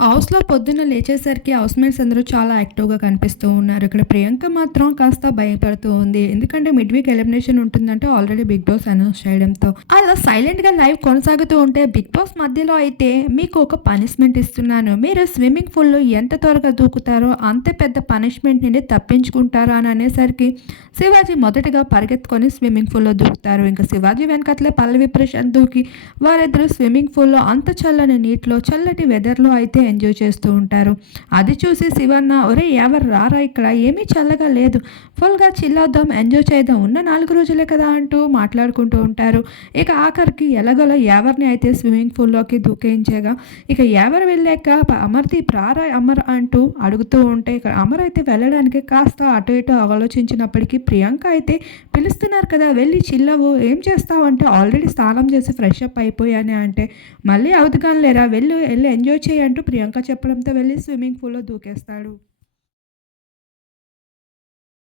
హౌస్‌లో పొద్దున్న లేచేసరికి హౌస్‌మేట్స్ అందరూ చాలా యాక్టివ్‌గా కనిపిస్తూ ఉన్నారు. ఇక్కడ ప్రియాంక మాత్రం కాస్త భయపడుతూ ఉంది. ఎందుకంటే మిడ్ వీక్ ఎలిమినేషన్ ఉంటుందంటే ఆల్రెడీ బిగ్ బాస్ అనౌన్స్ చేయడంతో. అలా సైలెంట్‌గా లైవ్ కొనసాగుతూ ఉంటే బిగ్ బాస్ మధ్యలో అయితే మీకు ఒక పనిష్మెంట్ ఇస్తున్నాను. మీరు స్విమ్మింగ్ పూల్‌లో ఎంత త్వరగా దూకుతారో అంత పెద్ద పనిష్మెంట్ నుండి తప్పించుకుంటారు అని అనేసరికి శివాజీ మొదటగా పరిగెత్తుకొని స్విమ్మింగ్ పూల్‌లో దూకుతారు. ఇంకా శివాజీ వెనకట్లే పల్లవి ప్రశాంత్ దూకి వారిద్దరూ స్విమ్మింగ్ పూల్‌లో అంత చల్లని నీటిలో చల్లటి వెదర్‌లో అయితే ఎంజాయ్ చేస్తూ ఉంటారు. అది చూసి శివన్న ఒరే ఎవరు రారా ఇక్కడ? ఏమీ చల్లగా లేదు. ఫుల్గా చిల్లాద్దాం ఎంజాయ్ చేద్దాం. ఉన్న నాలుగు రోజులే కదా అంటూ మాట్లాడుకుంటూ ఉంటారు. ఇక ఆఖరికి ఎలాగోలా ఎవరిని అయితే స్విమ్మింగ్ పూల్లోకి దూకేయించేగా ఇక ఎవరు వెళ్ళాక అమర్దీప్ రారా అమర్ అంటూ అడుగుతూ ఉంటే ఇక అమర్ అయితే వెళ్ళడానికి కాస్త అటు ఇటు ఆలోచించినప్పటికీ ప్రియాంక అయితే పిలుస్తున్నారు కదా వెళ్ళి చిల్లవు ఏం చేస్తావు? అంటే ఆల్రెడీ స్నానం చేసి ఫ్రెష్ అప్ అయిపోయానే అంటే మళ్ళీ అవుతుగాని లేరా వెళ్ళి వెళ్ళి ఎంజాయ్ చేయంటూ ప్రియాంక చెప్పడంతో వెళ్ళి స్విమ్మింగ్ పూల్లో దూకేస్తాడు.